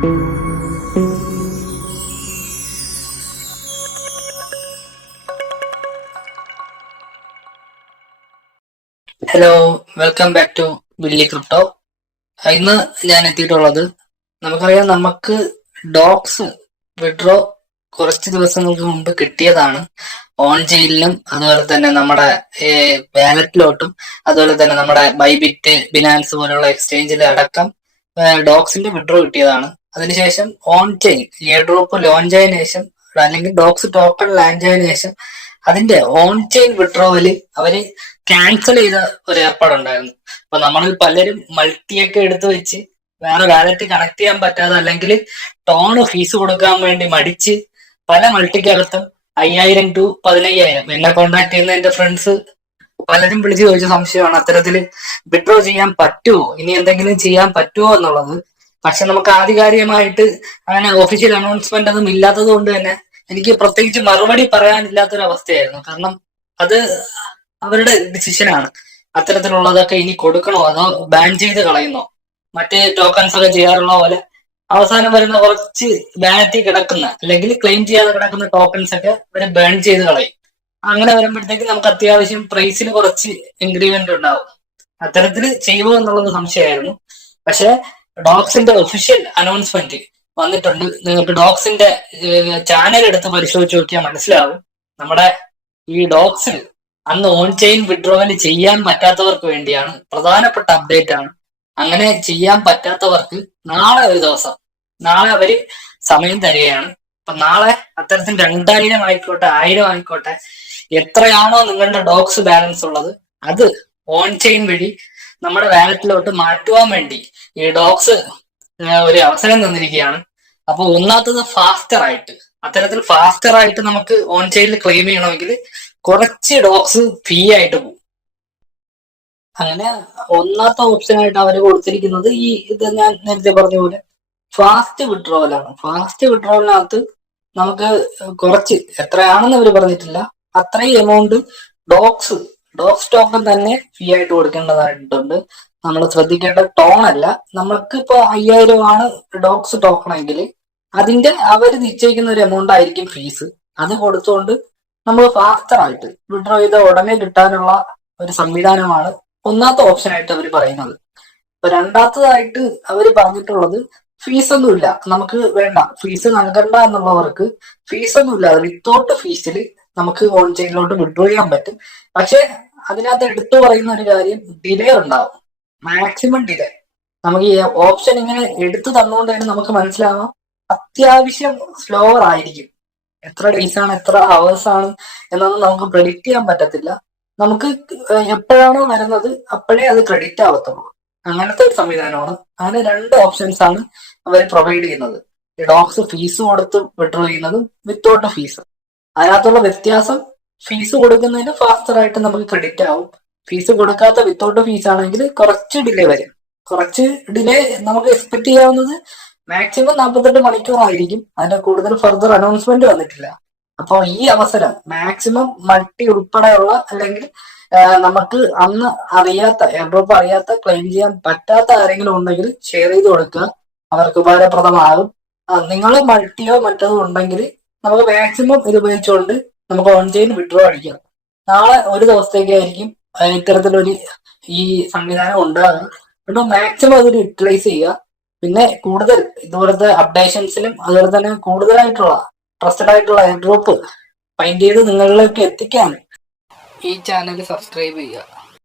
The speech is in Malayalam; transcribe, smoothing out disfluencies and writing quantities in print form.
Hello, welcome back to Willy Crypto. ഇന്ന് ഞാൻ എത്തിയിട്ടുള്ളത്, നമുക്കറിയാം, നമുക്ക് ഡോക്സ് വിഡ്രോ കുറച്ച് ദിവസങ്ങൾക്ക് മുമ്പ് കിട്ടിയതാണ്. ഓൺ ചെയിനിലും അതുപോലെ തന്നെ നമ്മുടെ വാലറ്റിലോട്ടും അതുപോലെ തന്നെ നമ്മുടെ ബൈബിറ്റ്, ബിനാൻസ് പോലുള്ള എക്സ്ചേഞ്ചിൽ അടക്കം ഡോക്സിന്റെ വിഡ്രോ കിട്ടിയതാണ്. അതിനുശേഷം on chain air drop launch ആയതിനു ശേഷം, അല്ലെങ്കിൽ ഡോക്സ് ടോക്കൺ ലാൻഡ് ആയതിനു ശേഷം അതിന്റെ ഓൺ ചെയിൻ വിഡ്രോവല് അവര് ക്യാൻസൽ ചെയ്ത ഒരു ഏർപ്പാടുണ്ടായിരുന്നു. അപ്പൊ നമ്മൾ പലരും മൾട്ടിയൊക്കെ എടുത്തു വെച്ച് വേറെ വാലറ്റ് കണക്ട് ചെയ്യാൻ പറ്റാതെ, അല്ലെങ്കിൽ ടോണ് ഫീസ് കൊടുക്കാൻ വേണ്ടി മടിച്ച് പല മൾട്ടിക്കകത്തും 5000 to 15000 എന്നെ കോൺടാക്ട് ചെയ്യുന്ന എന്റെ ഫ്രണ്ട്സ് പലരും വിളിച്ച് ചോദിച്ച സംശയമാണ് അത്തരത്തില് വിഡ്രോ ചെയ്യാൻ പറ്റുമോ, ഇനി എന്തെങ്കിലും ചെയ്യാൻ പറ്റുമോ എന്നുള്ളത്. പക്ഷെ നമുക്ക് ആധികാരികമായിട്ട് അങ്ങനെ ഒഫീഷ്യൽ അനൗൺസ്മെന്റ് ഒന്നും ഇല്ലാത്തത് കൊണ്ട് തന്നെ എനിക്ക് പ്രത്യേകിച്ച് മറുപടി പറയാനില്ലാത്തൊരു അവസ്ഥയായിരുന്നു. കാരണം അത് അവരുടെ ഡിസിഷനാണ്. അത്തരത്തിലുള്ളതൊക്കെ ഇനി കൊടുക്കണോ അതോ ബാൻ ചെയ്ത് കളയുന്നോ? മറ്റേ ടോക്കൺസ് ഒക്കെ ചെയ്യാറുള്ള പോലെ അവസാനം വരുന്ന കുറച്ച് ബാനറ്റി കിടക്കുന്ന, അല്ലെങ്കിൽ ക്ലെയിം ചെയ്യാതെ കിടക്കുന്ന ടോക്കൺസ് ഒക്കെ ഇവരെ ബാൻ ചെയ്ത് കളയും. അങ്ങനെ വരുമ്പോഴത്തേക്ക് നമുക്ക് അത്യാവശ്യം പ്രൈസിന് കുറച്ച് ഇൻക്രിമെന്റ് ഉണ്ടാവും. അത്തരത്തിൽ ചെയ്യുമോ എന്നുള്ളത് സംശയമായിരുന്നു. പക്ഷെ ഡോക്സിന്റെ ഒഫീഷ്യൽ അനൗൺസ്മെന്റ് വന്നിട്ടുണ്ട്. നിങ്ങൾക്ക് ഡോക്സിന്റെ ചാനൽ എടുത്ത് പരിശോധിച്ച് നോക്കിയാൽ മനസ്സിലാവും. നമ്മുടെ ഈ ഡോക്സിൽ അന്ന് ഓൺ ചെയിൻ വിഡ്രോവൽ ചെയ്യാൻ പറ്റാത്തവർക്ക് വേണ്ടിയാണ്, പ്രധാനപ്പെട്ട അപ്ഡേറ്റ് ആണ്. അങ്ങനെ ചെയ്യാൻ പറ്റാത്തവർക്ക് നാളെ ഒരു ദിവസം, നാളെ അവര് സമയം തരികയാണ്. അപ്പൊ നാളെ അത്തരത്തിൽ 2000 ആയിക്കോട്ടെ, 1000 ആയിക്കോട്ടെ, എത്രയാണോ നിങ്ങളുടെ ഡോക്സ് ബാലൻസ് ഉള്ളത് അത് ഓൺ ചെയിൻ വഴി നമ്മുടെ വാലറ്റിലോട്ട് മാറ്റുവാൻ വേണ്ടി ഈ ഡോക്സ് ഒരു അവസരം തന്നിരിക്കുകയാണ്. അപ്പൊ ഒന്നാമത്തത് ഫാസ്റ്റർ ആയിട്ട്, അത്തരത്തിൽ ഫാസ്റ്റർ ആയിട്ട് നമുക്ക് ഓൺ ചെയിനിൽ ക്ലെയിം ചെയ്യണമെങ്കിൽ കുറച്ച് ഡോക്സ് ഫീ ആയിട്ട് പോകും. അങ്ങനെ ഒന്നാമത്തെ ഓപ്ഷൻ ആയിട്ട് അവർ കൊടുത്തിരിക്കുന്നത് ഇത് ഞാൻ നേരത്തെ പറഞ്ഞ പോലെ ഫാസ്റ്റ് വിഡ്രോവലാണ്. ഫാസ്റ്റ് വിഡ്രോവലിനകത്ത് നമുക്ക് കുറച്ച്, എത്രയാണെന്ന് അവർ പറഞ്ഞിട്ടില്ല, അത്രയും എമൗണ്ട് ഡോക്സ് ടോക്കൺ തന്നെ ഫീ ആയിട്ട് കൊടുക്കേണ്ടതായിട്ടുണ്ട്. നമ്മൾ ശ്രദ്ധിക്കേണ്ട ടോൺ അല്ല. നമുക്ക് ഇപ്പൊ 5000 ആണ് ഡോക്സ് ടോക്കൺ എങ്കിൽ അതിന്റെ അവർ നിശ്ചയിക്കുന്ന ഒരു എമൗണ്ട് ആയിരിക്കും ഫീസ്. അത് കൊടുത്തുകൊണ്ട് നമ്മൾ ഫാസ്റ്റർ ആയിട്ട് വിഡ്രോ ചെയ്ത ഉടനെ കിട്ടാനുള്ള ഒരു സംവിധാനമാണ് ഒന്നാമത്തെ ഓപ്ഷൻ ആയിട്ട് അവർ പറയുന്നത്. ഇപ്പൊ രണ്ടാമത്തതായിട്ട് അവർ പറഞ്ഞിട്ടുള്ളത് ഫീസ് ഒന്നുമില്ല, നമുക്ക് വേണ്ട, ഫീസ് നൽകണ്ട എന്നുള്ളവർക്ക് ഫീസ് ഒന്നുമില്ല, വിത്തൗട്ട് ഫീസിൽ നമുക്ക് ഓൺ ചെയിനിലോട്ട് വിഡ്രോ ചെയ്യാൻ പറ്റും. പക്ഷെ അതിനകത്ത് എടുത്തു പറയുന്ന ഒരു കാര്യം, ഡിലേ ഉണ്ടാവും, മാക്സിമം ഡിലേ. നമുക്ക് ഈ ഓപ്ഷൻ ഇങ്ങനെ എടുത്തു തന്നുകൊണ്ട് തന്നെ നമുക്ക് മനസ്സിലാവാം അത്യാവശ്യം സ്ലോവർ ആയിരിക്കും. എത്ര ഡേയ്സ് ആണ്, എത്ര അവേഴ്സ് ആണ് എന്നൊന്നും നമുക്ക് പ്രെഡിക്റ്റ് ചെയ്യാൻ പറ്റത്തില്ല. നമുക്ക് എപ്പോഴാണോ വരുന്നത് അപ്പോഴേ അത് ക്രെഡിറ്റ് ആവത്തുള്ളൂ. അങ്ങനത്തെ ഒരു സംവിധാനമാണ്. അങ്ങനെ 2 ഓപ്ഷൻസ് ആണ് അവർ പ്രൊവൈഡ് ചെയ്യുന്നത്. ഈ ഡോക്സ് ഫീസ് കൊടുത്ത് വിഡ്രോ ചെയ്യുന്നതും വിത്തൗട്ട് ഫീസ്. അതിനകത്തുള്ള വ്യത്യാസം, ഫീസ് കൊടുക്കുന്നതിന് ഫാസ്റ്റർ ആയിട്ട് നമുക്ക് ക്രെഡിറ്റ് ആവും. ഫീസ് കൊടുക്കാത്ത വിത്തൗട്ട് ഫീസ് ആണെങ്കിൽ കുറച്ച് ഡിലേ വരും. കുറച്ച് ഡിലേ നമുക്ക് എക്സ്പെക്ട് ചെയ്യാവുന്നത് മാക്സിമം 48 മണിക്കൂറായിരിക്കും. അതിന്റെ കൂടുതൽ ഫർദർ അനൗൺസ്മെന്റ് വന്നിട്ടില്ല. അപ്പൊ ഈ അവസരം മാക്സിമം മൾട്ടി ഉൾപ്പെടെയുള്ള, അല്ലെങ്കിൽ നമുക്ക് അന്ന് അറിയാത്ത, എയർഡ്രോപ്പ് അറിയാത്ത, ക്ലെയിം ചെയ്യാൻ പറ്റാത്ത ആരെങ്കിലും ഉണ്ടെങ്കിൽ ഷെയർ ചെയ്ത് കൊടുക്കുക, അവർക്ക് ഉപകാരപ്രദമാകും. നിങ്ങൾ മൾട്ടിയോ മറ്റോ ഉണ്ടെങ്കിൽ നമുക്ക് മാക്സിമം ഇത് ഉപയോഗിച്ചുകൊണ്ട് നമുക്ക് ഓൺ ചെയിൻ വിഡ്രോ അടിക്കാം. നാളെ ഒരു ദിവസത്തേക്കായിരിക്കും ഇത്തരത്തിലൊരു ഈ സംവിധാനം ഉണ്ടാകുക. അപ്പോൾ മാക്സിമം അതൊരു യൂട്ടിലൈസ് ചെയ്യുക. പിന്നെ കൂടുതൽ ഇതുപോലത്തെ അപ്ഡേഷൻസിലും അതുപോലെ തന്നെ കൂടുതലായിട്ടുള്ള ട്രസ്റ്റഡ് ആയിട്ടുള്ള എയർ ഡ്രോപ്പ് ഫൈൻഡ് ചെയ്ത് നിങ്ങളിലേക്ക് എത്തിക്കാൻ ഈ ചാനൽ സബ്സ്ക്രൈബ് ചെയ്യുക.